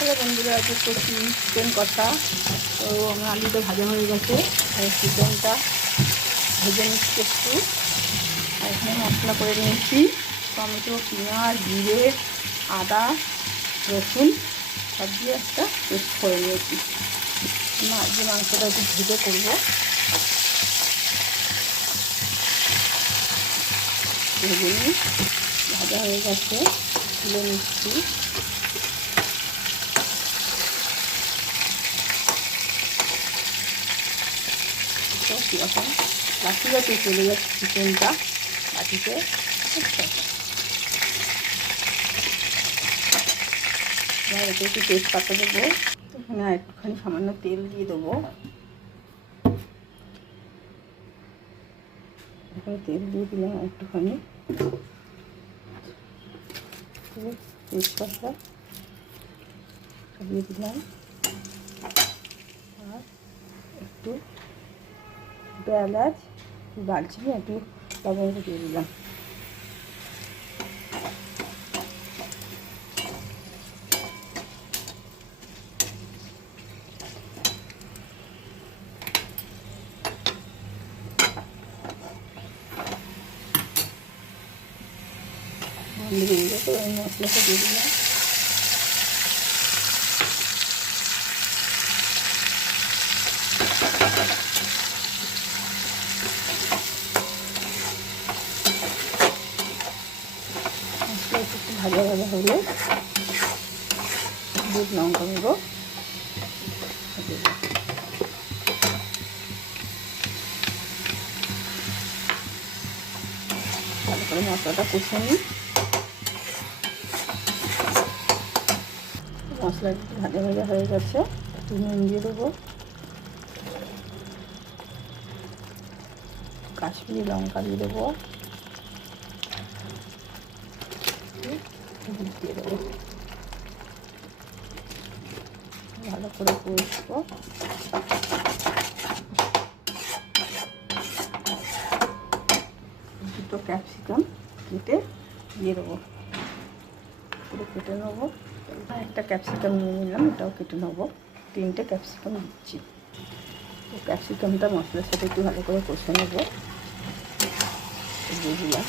তাহলে বন্ধুরা আজকে করছি চিকেন কষা। তো আমার আলুটা ভাজা হয়ে গেছে, আর চিকেনটা ভেজে নিচ্ছি একটু। আর এখানে মশলা করে নিয়েছি টমেটো, পেঁয়াজ, জিরে, আদা, রসুন সব দিয়ে একটা পেস্ট করে নিয়েছি। যে মাংসটা একটু ভেজে করবো, ভেজে নিই। ভাজা হয়ে গেছে, তুলে নিচ্ছি। তো কীরকম বাটিতে চলে যাচ্ছে চিকেনটা বাটিতে। এবার এতে একটু তেজপাতা দেবো, এখানে একটুখানি সামান্য তেল দিয়ে দেবো। এখানে তেল দিয়ে দিলাম একটুখানি, তেজপাতা দিয়ে দিলাম, আর একটু এলাচ, দারচিনি, একটু লবঙ্গ দিয়ে দিলাম। দিয়ে তো ওই মশলাটা দিয়ে দিলাম। মশলা একটু ভাজা ভাজা হলে দুধ লঙ্কা দেবো, ভালো করে মশলাটা কষে নিই। মশলা একটু ভাজা ভাজা হয়ে গেছে, একটু নুন দিয়ে দেবো, কাশ্মীরি লঙ্কা দিয়ে দেবো, দিয়ে দেবো, ভালো করে কষবো। দুটো ক্যাপসিকাম কেটে দিয়ে দেবো, পুরো কেটে নেবো। একটা ক্যাপসিকাম নিয়ে নিলাম, এটাও কেটে নেবো। 3টে ক্যাপসিকাম দিচ্ছি। তো ক্যাপসিকামটা মশলার সাথে একটু ভালো করে কষে নেবো, দিয়ে দিলাম।